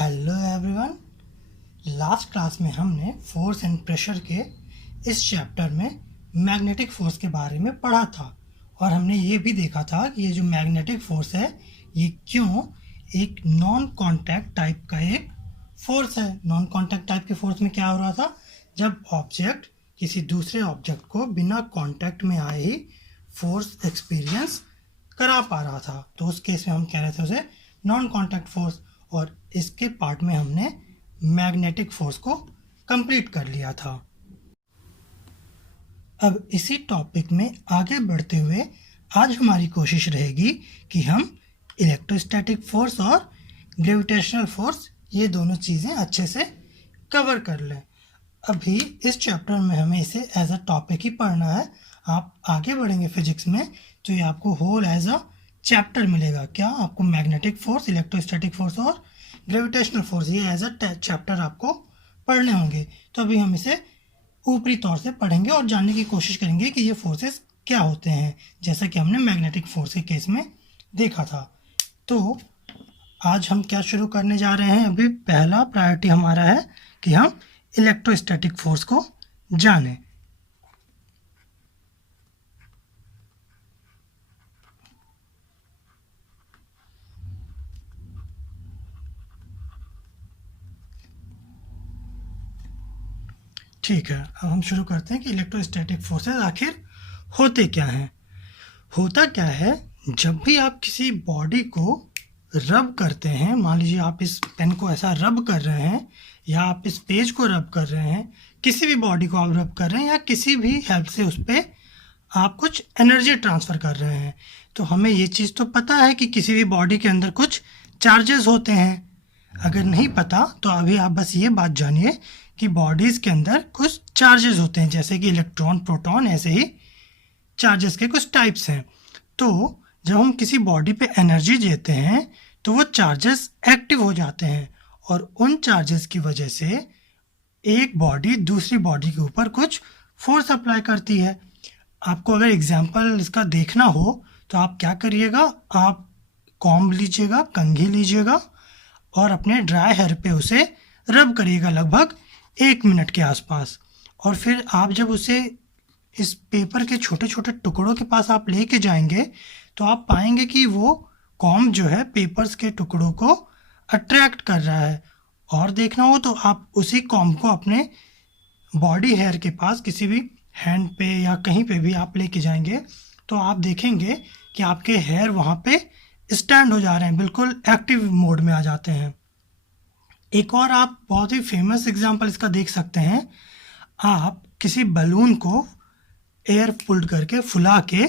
Hello everyone. Last class में हमने force and pressure के इस चैप्टर में मैग्नेटिक फोर्स के बारे में पढ़ा था और हमने ये भी देखा था कि ये जो मैग्नेटिक फोर्स है ये क्यों एक नॉन कांटेक्ट टाइप का एक फोर्स है। नॉन कांटेक्ट टाइप के फोर्स में क्या हो रहा था, जब ऑब्जेक्ट किसी दूसरे ऑब्जेक्ट को बिना कांटेक्ट में आए ही फोर्स एक्सपीरियंस करा पा रहा था, तो उस केस में हम कह रहे थे उसे नॉन कांटेक्ट फोर्स। और इसके पार्ट में हमने मैग्नेटिक फोर्स को कंप्लीट कर लिया था। अब इसी टॉपिक में आगे बढ़ते हुए आज हमारी कोशिश रहेगी कि हम इलेक्ट्रोस्टैटिक फोर्स और ग्रेविटेशनल फोर्स ये दोनों चीज़ें अच्छे से कवर कर लें। अभी इस चैप्टर में हमें इसे एज अ टॉपिक ही पढ़ना है। आप आगे बढ़ेंगे फिजिक्स में तो ये आपको होल एज अ चैप्टर मिलेगा। क्या आपको मैग्नेटिक फोर्स, इलेक्ट्रोस्टैटिक फोर्स और ग्रेविटेशनल फोर्स ये एज अ चैप्टर आपको पढ़ने होंगे। तो अभी हम इसे ऊपरी तौर से पढ़ेंगे और जानने की कोशिश करेंगे कि ये फोर्सेस क्या होते हैं, जैसा कि हमने मैग्नेटिक फोर्स के केस में देखा था। तो आज हम क्या शुरू करने जा रहे हैं, अभी पहला प्रायोरिटी हमारा है कि हम इलेक्ट्रोस्टैटिक फोर्स को जानें। ठीक है, अब हम शुरू करते हैं कि इलेक्ट्रोस्टैटिक फोर्सेस आखिर होते क्या हैं। होता क्या है, जब भी आप किसी बॉडी को रब करते हैं, मान लीजिए आप इस पेन को ऐसा रब कर रहे हैं या आप इस पेज को रब कर रहे हैं, किसी भी बॉडी को आप रब कर रहे हैं या किसी भी हेल्प से उस पर आप कुछ एनर्जी ट्रांसफ़र कर रहे हैं, तो हमें ये चीज़ तो पता है कि किसी भी बॉडी के अंदर कुछ चार्जेस होते हैं। अगर नहीं पता तो अभी आप बस ये बात जानिए कि बॉडीज़ के अंदर कुछ चार्जेस होते हैं, जैसे कि इलेक्ट्रॉन, प्रोटॉन, ऐसे ही चार्जेस के कुछ टाइप्स हैं। तो जब हम किसी बॉडी पे एनर्जी देते हैं तो वो चार्जेस एक्टिव हो जाते हैं और उन चार्जेस की वजह से एक बॉडी दूसरी बॉडी के ऊपर कुछ फोर्स अप्लाई करती है। आपको अगर एग्जाम्पल इसका देखना हो तो आप क्या करिएगा, आप कॉम्ब लीजिएगा, कंघी लीजिएगा और अपने ड्राई हेयर पे उसे रब करिएगा लगभग 1 मिनट के आसपास। और फिर आप जब उसे इस पेपर के छोटे छोटे टुकड़ों के पास आप लेके जाएंगे तो आप पाएंगे कि वो कॉम्ब जो है पेपर्स के टुकड़ों को अट्रैक्ट कर रहा है। और देखना हो तो आप उसी कॉम्ब को अपने बॉडी हेयर के पास किसी भी हैंड पे या कहीं पे भी आप लेके जाएंगे तो आप देखेंगे कि आपके हेयर वहाँ पे स्टैंड हो जा रहे हैं, बिल्कुल एक्टिव मोड में आ जाते हैं। एक और आप बहुत ही फेमस एग्जांपल इसका देख सकते हैं। आप किसी बलून को एयर पुल्ड करके फुला के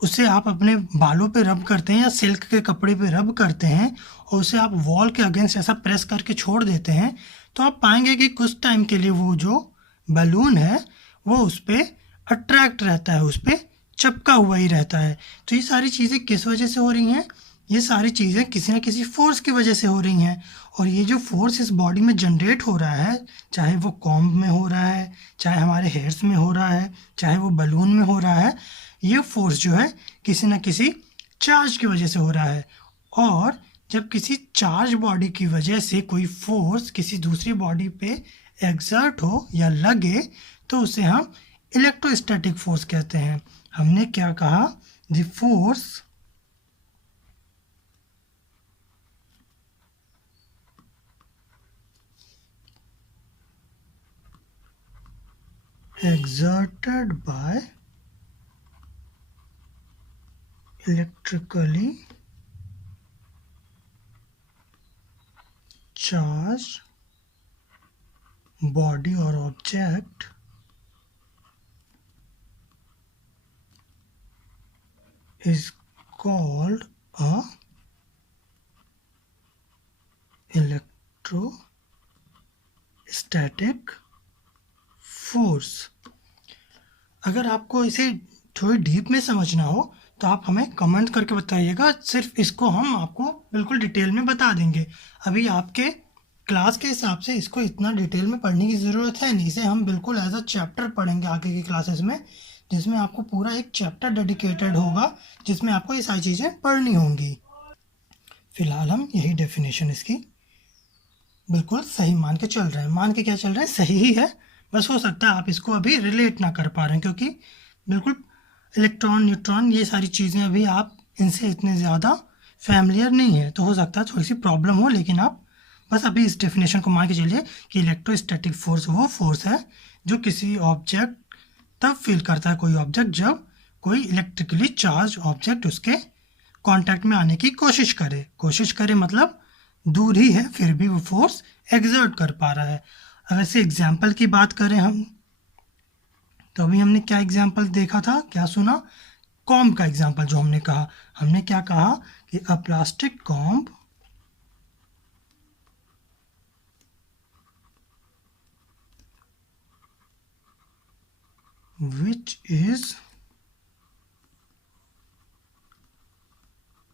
उसे आप अपने बालों पे रब करते हैं या सिल्क के कपड़े पे रब करते हैं और उसे आप वॉल के अगेंस्ट ऐसा प्रेस करके छोड़ देते हैं तो आप पाएंगे कि कुछ टाइम के लिए वो जो बलून है वो उस पर अट्रैक्ट रहता है, उस पर चिपका हुआ ही रहता है। तो ये सारी चीज़ें किस वजह से हो रही हैं, ये सारी चीज़ें किसी न किसी फोर्स की वजह से हो रही हैं। और ये जो फोर्स इस बॉडी में जनरेट हो रहा है, चाहे वो कॉम्ब में हो रहा है, चाहे हमारे हेयर्स में हो रहा है, चाहे वो बलून में हो रहा है, ये फोर्स जो है किसी न किसी चार्ज की वजह से हो रहा है। और जब किसी चार्ज बॉडी की वजह से कोई फोर्स किसी दूसरी बॉडी पे एग्जर्ट हो या लगे तो उसे हम इलेक्ट्रोस्टैटिक फोर्स कहते हैं। हमने क्या कहा, the force exerted by electrically charged body or object is called a electrostatic force। अगर आपको इसे थोड़ी डीप में समझना हो तो आप हमें कमेंट करके बताइएगा, सिर्फ इसको हम आपको बिल्कुल डिटेल में बता देंगे। अभी आपके क्लास के हिसाब से इसको इतना डिटेल में पढ़ने की ज़रूरत है नहीं, इसे हम बिल्कुल एज अ चैप्टर पढ़ेंगे आगे की क्लासेस में, जिसमें आपको पूरा एक चैप्टर डेडिकेटेड होगा जिसमें आपको ये सारी चीज़ें पढ़नी होंगी। फ़िलहाल हम यही डेफिनेशन इसकी बिल्कुल सही मान के चल रहे हैं। मान के क्या चल रहे हैं, सही ही है। बस हो सकता है आप इसको अभी रिलेट ना कर पा रहे हैं, क्योंकि बिल्कुल इलेक्ट्रॉन न्यूट्रॉन ये सारी चीज़ें अभी आप इनसे इतने ज़्यादा फैमिलियर नहीं है, तो हो सकता है थोड़ी सी प्रॉब्लम हो। लेकिन आप बस अभी इस डेफिनेशन को मान के चलिए कि इलेक्ट्रोस्टैटिक फोर्स वो फोर्स है जो किसी ऑब्जेक्ट तब फील करता है कोई ऑब्जेक्ट जब कोई इलेक्ट्रिकली चार्ज ऑब्जेक्ट उसके कांटेक्ट में आने की कोशिश करे मतलब दूर ही है फिर भी वो फोर्स एक्सर्ट कर पा रहा है। अगर से एग्जाम्पल की बात करें हम, तो अभी हमने क्या एग्जाम्पल देखा था, क्या सुना, कॉम्ब का एग्जाम्पल जो हमने क्या कहा कि a plastic comb which is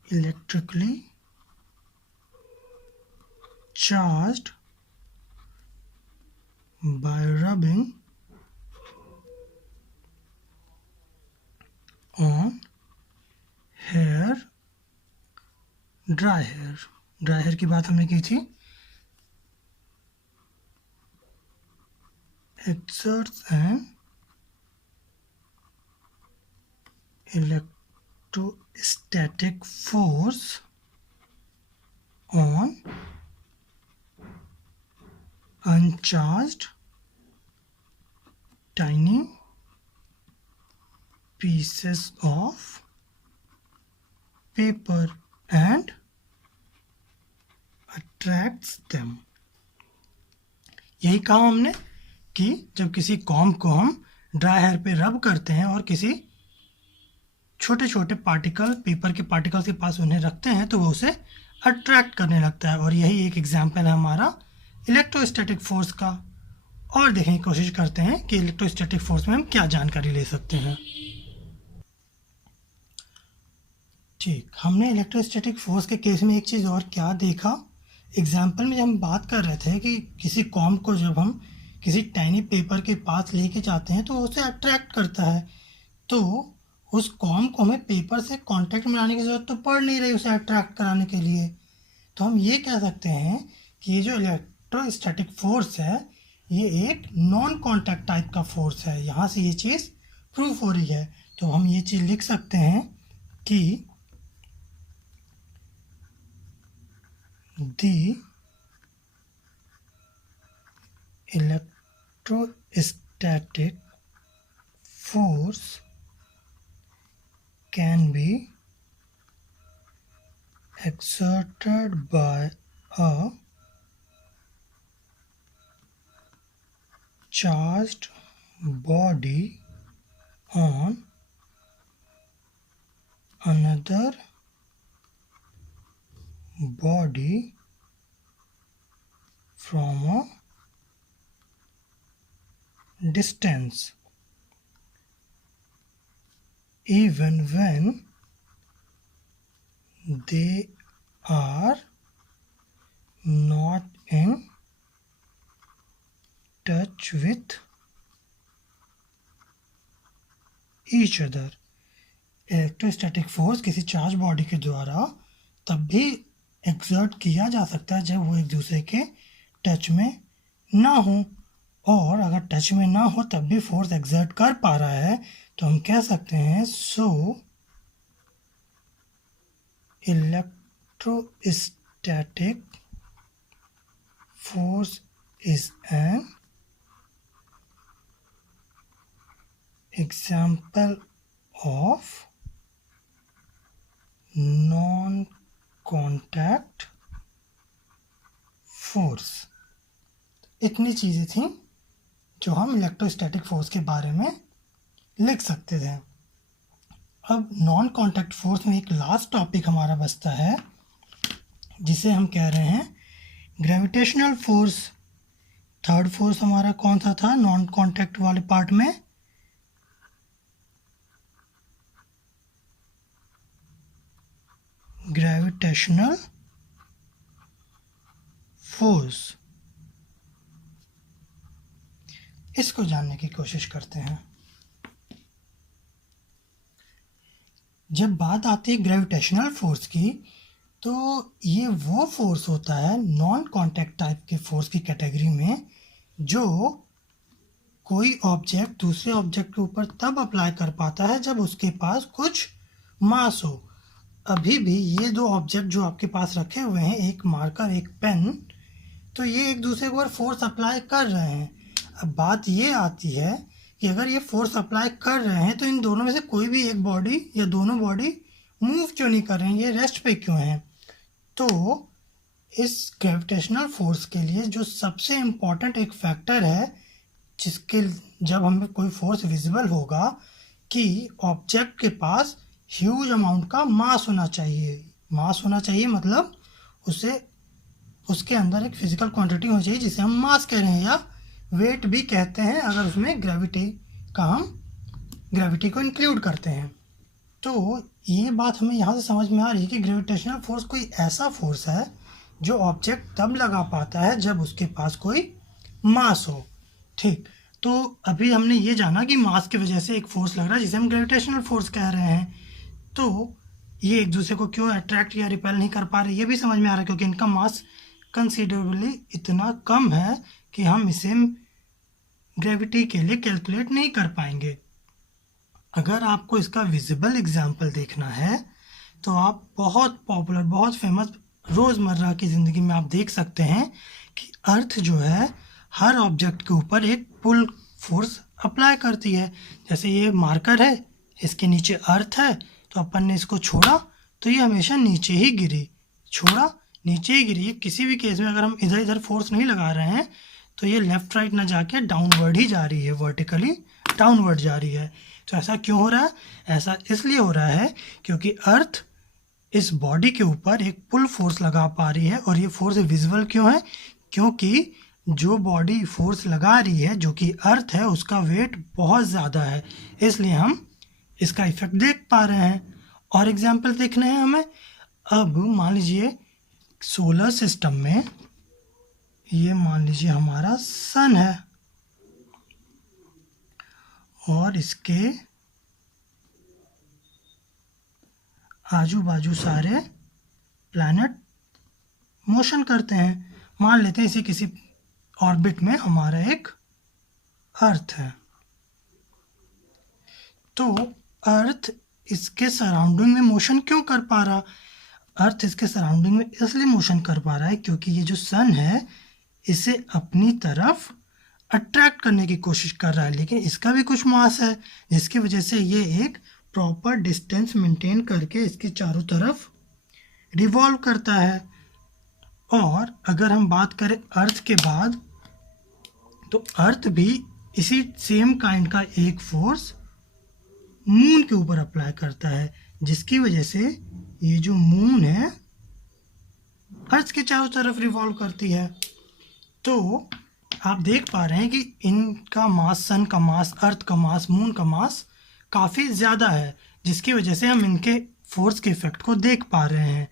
electrically charged by rubbing on hair, dry hair की बात हमने की थी, exerts an electrostatic force on uncharged tiny pieces of paper and attracts them। यही कहा हमने कि जब किसी कॉम्ब को हम ड्राई हेयर पे रब करते हैं और किसी छोटे छोटे पार्टिकल पेपर के पार्टिकल्स के पास उन्हें रखते हैं तो वो उसे अट्रैक्ट करने लगता है। और यही एक एग्जाम्पल है हमारा इलेक्ट्रोस्टैटिक फोर्स का। और देखने की कोशिश करते हैं कि इलेक्ट्रोस्टैटिक फोर्स में हम क्या जानकारी ले सकते हैं। ठीक, हमने इलेक्ट्रोस्टैटिक फोर्स के केस में एक चीज़ और क्या देखा, एग्जाम्पल में हम बात कर रहे थे कि किसी कॉम्ब को जब हम किसी टाइनी पेपर के पास लेके जाते हैं तो उसे अट्रैक्ट करता है। तो उस कॉम्ब को हमें पेपर से कांटेक्ट में लाने की ज़रूरत तो पड़ नहीं रही उसे अट्रैक्ट कराने के लिए। तो हम ये कह सकते हैं कि ये जो इलेक्ट्रोस्टैटिक फोर्स है ये एक नॉन कांटेक्ट टाइप का फोर्स है। यहाँ से ये चीज़ प्रूफ हो रही है। तो हम ये चीज़ लिख सकते हैं कि the electrostatic force can be exerted by a charged body on another body from a distance, even when they are not in touch with each other। Electrostatic force किसी चार्ज बॉडी के द्वारा तब भी एक्सर्ट किया जा सकता है जब वो एक दूसरे के टच में ना हो। और अगर टच में ना हो तब भी फोर्स एक्सर्ट कर पा रहा है तो हम कह सकते हैं सो electrostatic force is an example of non contact force. इतनी चीज़ें थी जो हम इलेक्ट्रोस्टैटिक फोर्स के बारे में लिख सकते थे। अब नॉन कॉन्टैक्ट फोर्स में एक लास्ट टॉपिक हमारा बचता है जिसे हम कह रहे हैं ग्रेविटेशनल फोर्स। थर्ड फोर्स हमारा कौन सा था नॉन कॉन्टैक्ट वाले पार्ट में, ग्रेविटेशनल फोर्स। इसको जानने की कोशिश करते हैं। जब बात आती है ग्रेविटेशनल फोर्स की तो ये वो फोर्स होता है नॉन कांटेक्ट टाइप के फोर्स की कैटेगरी में, जो कोई ऑब्जेक्ट दूसरे ऑब्जेक्ट के ऊपर तब अप्लाई कर पाता है जब उसके पास कुछ मास हो। अभी भी ये दो ऑब्जेक्ट जो आपके पास रखे हुए हैं, एक मार्कर एक पेन, तो ये एक दूसरे के ऊपर फोर्स अप्लाई कर रहे हैं। अब बात ये आती है कि अगर ये फोर्स अप्लाई कर रहे हैं तो इन दोनों में से कोई भी एक बॉडी या दोनों बॉडी मूव क्यों नहीं कर रहे हैं, ये रेस्ट पे क्यों हैं? तो इस ग्रेविटेशनल फोर्स के लिए जो सबसे इम्पॉर्टेंट एक फैक्टर है, जिसके जब हमें कोई फोर्स विजिबल होगा, कि ऑब्जेक्ट के पास ह्यूज अमाउंट का मास होना चाहिए। मास होना चाहिए मतलब उसे उसके अंदर एक फिजिकल क्वांटिटी होनी चाहिए जिसे हम मास कह रहे हैं या वेट भी कहते हैं, अगर उसमें ग्रेविटी को इंक्लूड करते हैं। तो ये बात हमें यहाँ से समझ में आ रही है कि ग्रेविटेशनल फोर्स कोई ऐसा फोर्स है जो ऑब्जेक्ट तब लगा पाता है जब उसके पास कोई मास हो। ठीक, तो अभी हमने ये जाना कि मास की वजह से एक फोर्स लग रहा है जिसे हम ग्रेविटेशनल फोर्स कह रहे हैं। तो ये एक दूसरे को क्यों अट्रैक्ट या रिपेल नहीं कर पा रहे, ये भी समझ में आ रहा है, क्योंकि इनका मास कंसिडरेबली इतना कम है कि हम इसे ग्रेविटी के लिए कैलकुलेट नहीं कर पाएंगे। अगर आपको इसका विजिबल एग्जाम्पल देखना है तो आप बहुत पॉपुलर, बहुत फेमस रोज़मर्रा की ज़िंदगी में आप देख सकते हैं कि अर्थ जो है हर ऑब्जेक्ट के ऊपर एक पुल फोर्स अप्लाई करती है। जैसे ये मार्कर है, इसके नीचे अर्थ है, तो अपन ने इसको छोड़ा तो ये हमेशा नीचे ही गिरी, छोड़ा नीचे ही गिरी। किसी भी केस में अगर हम इधर इधर फोर्स नहीं लगा रहे हैं तो ये लेफ़्ट राइट ना जाके डाउनवर्ड ही जा रही है, वर्टिकली डाउनवर्ड जा रही है। तो ऐसा क्यों हो रहा है? ऐसा इसलिए हो रहा है क्योंकि अर्थ इस बॉडी के ऊपर एक पुल फोर्स लगा पा रही है। और ये फोर्स विजिबल क्यों है? क्योंकि जो बॉडी फोर्स लगा रही है, जो कि अर्थ है, उसका वेट बहुत ज़्यादा है, इसलिए हम इसका इफेक्ट देख पा रहे हैं। और एग्जाम्पल देखने हैं हमें। अब मान लीजिए सोलर सिस्टम में ये मान लीजिए हमारा सन है और इसके आजू बाजू सारे प्लैनेट मोशन करते हैं। मान लेते हैं इसी किसी ऑर्बिट में हमारा एक अर्थ है, तो अर्थ इसके सराउंडिंग में मोशन क्यों कर पा रहा? अर्थ इसके सराउंडिंग में इसलिए मोशन कर पा रहा है क्योंकि ये जो सन है इसे अपनी तरफ अट्रैक्ट करने की कोशिश कर रहा है, लेकिन इसका भी कुछ मास है जिसकी वजह से ये एक प्रॉपर डिस्टेंस मेंटेन करके इसके चारों तरफ रिवॉल्व करता है। और अगर हम बात करें अर्थ के बाद, तो अर्थ भी इसी सेम काइंड का एक फोर्स मून के ऊपर अप्लाई करता है, जिसकी वजह से ये जो मून है अर्थ के चारों तरफ रिवॉल्व करती है। तो आप देख पा रहे हैं कि इनका मास, सन का मास, अर्थ का मास, मून का मास काफ़ी ज़्यादा है, जिसकी वजह से हम इनके फोर्स के इफेक्ट को देख पा रहे हैं।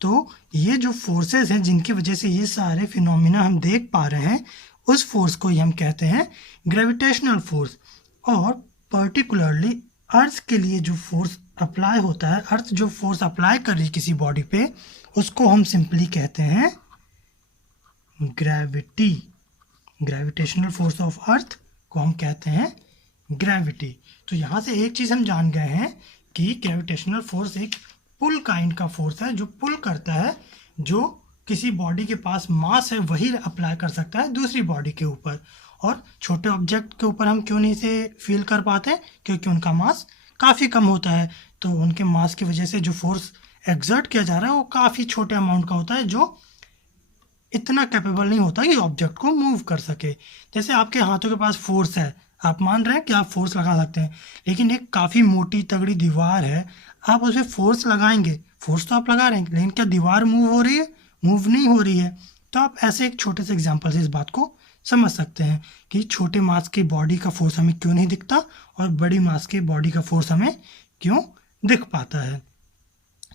तो ये जो फोर्सेस हैं जिनकी वजह से ये सारे फिनोमिना हम देख पा रहे हैं, उस फोर्स को ही हम कहते हैं ग्रेविटेशनल फोर्स। और पर्टिकुलरली अर्थ के लिए जो फोर्स अप्लाई होता है, अर्थ जो फोर्स अप्लाई कर रही है किसी बॉडी पे, उसको हम सिंपली कहते हैं gravity. Gravitational force of earth को हम कहते हैं ग्रेविटी। तो यहाँ से एक चीज़ हम जान गए हैं कि ग्रेविटेशनल फोर्स एक पुल काइंड का फोर्स है जो पुल करता है, जो किसी बॉडी के पास मास है वही अप्लाई कर सकता है दूसरी बॉडी के ऊपर। और छोटे ऑब्जेक्ट के ऊपर हम क्यों नहीं इसे फील कर पाते? क्योंकि उनका मास काफ़ी कम होता है, तो उनके मास की वजह से जो फोर्स एक्सर्ट किया जा रहा है वो काफ़ी छोटे अमाउंट का होता है, जो इतना कैपेबल नहीं होता कि ऑब्जेक्ट को मूव कर सके। जैसे आपके हाथों के पास फोर्स है, आप मान रहे हैं कि आप फोर्स लगा सकते हैं, लेकिन एक काफ़ी मोटी तगड़ी दीवार है, आप उस पर फोर्स लगाएंगे, फोर्स तो आप लगा रहे हैं, लेकिन क्या दीवार मूव हो रही है? मूव नहीं हो रही है। तो आप ऐसे एक छोटे से एग्जाम्पल से इस बात को समझ सकते हैं कि छोटे मास की बॉडी का फोर्स हमें क्यों नहीं दिखता और बड़ी मास की बॉडी का फोर्स हमें क्यों दिख पाता है।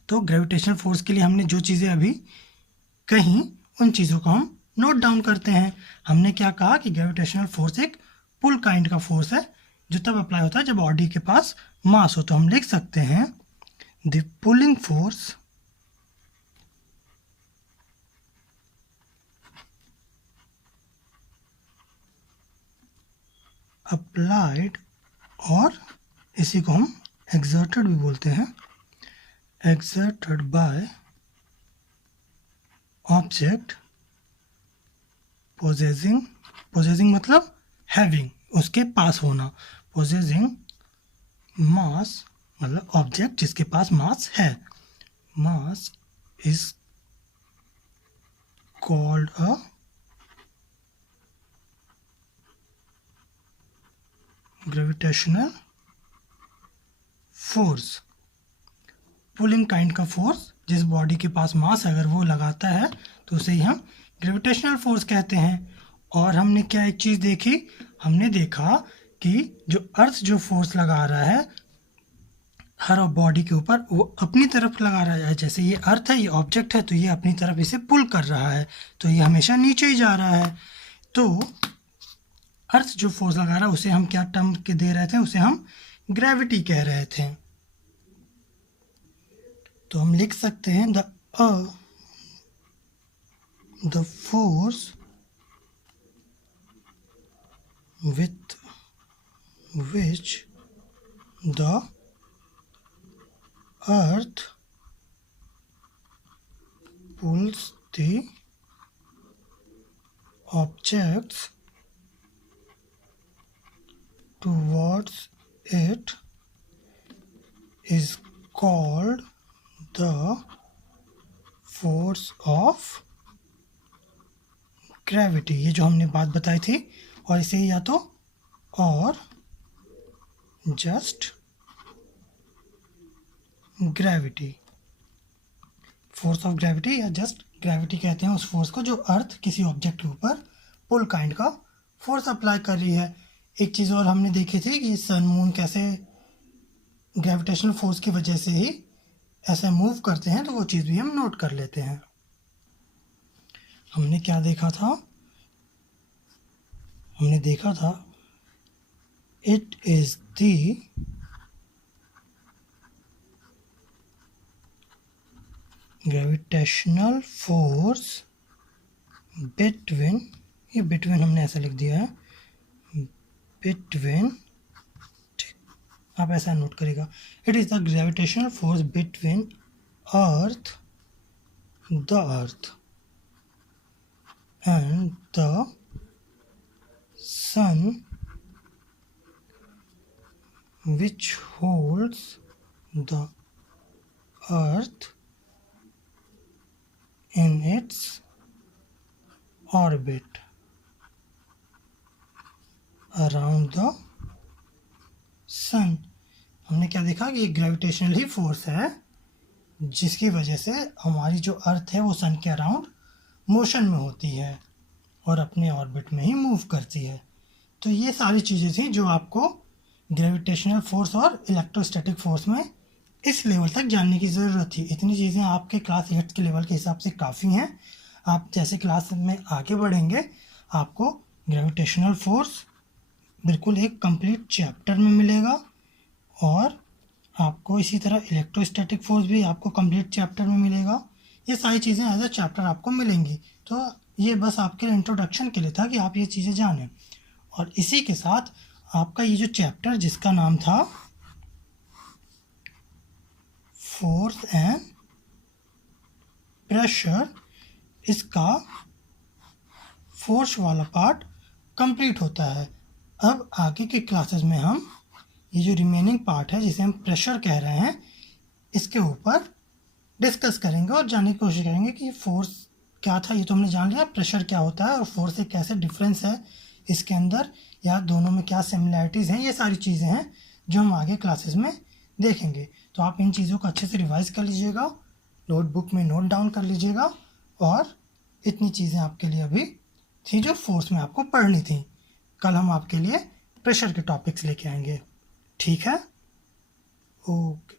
तो ग्रेविटेशनल फोर्स के लिए हमने जो चीज़ें अभी कहीं, उन चीज़ों को हम नोट डाउन करते हैं। हमने क्या कहा कि ग्रेविटेशनल फोर्स एक पुल काइंड का फोर्स है जो तब अप्लाई होता है जब बॉडी के पास मास हो। तो हम लिख सकते हैं द पुलिंग फोर्स अप्लाइड, और इसी को हम एक्सर्टेड भी बोलते हैं, exerted by object possessing, possessing मतलब हैविंग, उसके पास होना, पोजेसिंग मास मतलब ऑब्जेक्ट जिसके पास मास है, mass is called a gravitational force. Pulling kind का फोर्स जिस बॉडी के पास मास अगर वो लगाता है तो उसे ही हम ग्रेविटेशनल फोर्स कहते हैं। और हमने क्या एक चीज़ देखी, हमने देखा कि जो अर्थ जो फोर्स लगा रहा है हर बॉडी के ऊपर, वो अपनी तरफ लगा रहा है। जैसे ये अर्थ है, ये ऑब्जेक्ट है, तो ये अपनी तरफ इसे पुल कर रहा है, तो ये हमेशा नीचे ही जा रहा है। तो अर्थ जो फोर्स लगा रहा है उसे हम क्या टर्म के दे रहे थे, उसे हम ग्रेविटी कह रहे थे। तो हम लिख सकते हैं the force with which the earth pulls the objects towards it is called the force of gravity। ये जो हमने बात बताई थी, और इसे या तो और just gravity, force of gravity या जस्ट ग्रेविटी कहते हैं उस फोर्स को जो अर्थ किसी ऑब्जेक्ट के ऊपर पुल काइंड का फोर्स अप्लाई कर रही है। एक चीज़ और हमने देखी थी कि सन मून कैसे ग्रेविटेशनल फोर्स की वजह से ही ऐसे मूव करते हैं, तो वो चीज़ भी हम नोट कर लेते हैं। हमने क्या देखा था, हमने देखा था it is the gravitational force between, ये बिटवीन हमने ऐसा लिख दिया है, बिटवीन, आप ऐसा नोट करेगा, it is the gravitational force between earth, the earth and the sun which holds the earth in its orbit around the sun। हमने क्या देखा कि ये ग्रेविटेशनल ही फोर्स है जिसकी वजह से हमारी जो अर्थ है वो सन के अराउंड मोशन में होती है और अपने ऑर्बिट में ही मूव करती है। तो ये सारी चीज़ें थी जो आपको ग्रेविटेशनल फोर्स और इलेक्ट्रोस्टैटिक फोर्स में इस लेवल तक जानने की ज़रूरत थी। इतनी चीज़ें आपके क्लास 8 के लेवल के हिसाब से काफ़ी हैं। आप जैसे क्लास में आगे बढ़ेंगे आपको ग्रेविटेशनल फोर्स बिल्कुल एक कंप्लीट चैप्टर में मिलेगा, और आपको इसी तरह इलेक्ट्रोस्टैटिक फोर्स भी आपको कंप्लीट चैप्टर में मिलेगा। ये सारी चीज़ें एज अ चैप्टर आपको मिलेंगी। तो ये बस आपके लिए इंट्रोडक्शन के लिए था कि आप ये चीज़ें जानें। और इसी के साथ आपका ये जो चैप्टर जिसका नाम था फोर्स एंड प्रेशर, इसका फोर्स वाला पार्ट कंप्लीट होता है। अब आगे की क्लासेस में हम ये जो रिमेनिंग पार्ट है जिसे हम प्रेशर कह रहे हैं, इसके ऊपर डिस्कस करेंगे और जानने की कोशिश करेंगे कि फोर्स क्या था। ये तो हमने जान लिया प्रेशर क्या होता है और फोर्स से कैसे डिफरेंस है इसके अंदर, या दोनों में क्या सिमिलैरिटीज़ हैं। ये सारी चीज़ें हैं जो हम आगे क्लासेस में देखेंगे। तो आप इन चीज़ों को अच्छे से रिवाइज कर लीजिएगा, नोटबुक में नोट डाउन कर लीजिएगा। और इतनी चीज़ें आपके लिए अभी थी जो फोर्स में आपको पढ़नी थी। कल हम आपके लिए प्रेशर के टॉपिक्स लेके आएंगे। ठीक है, ओके।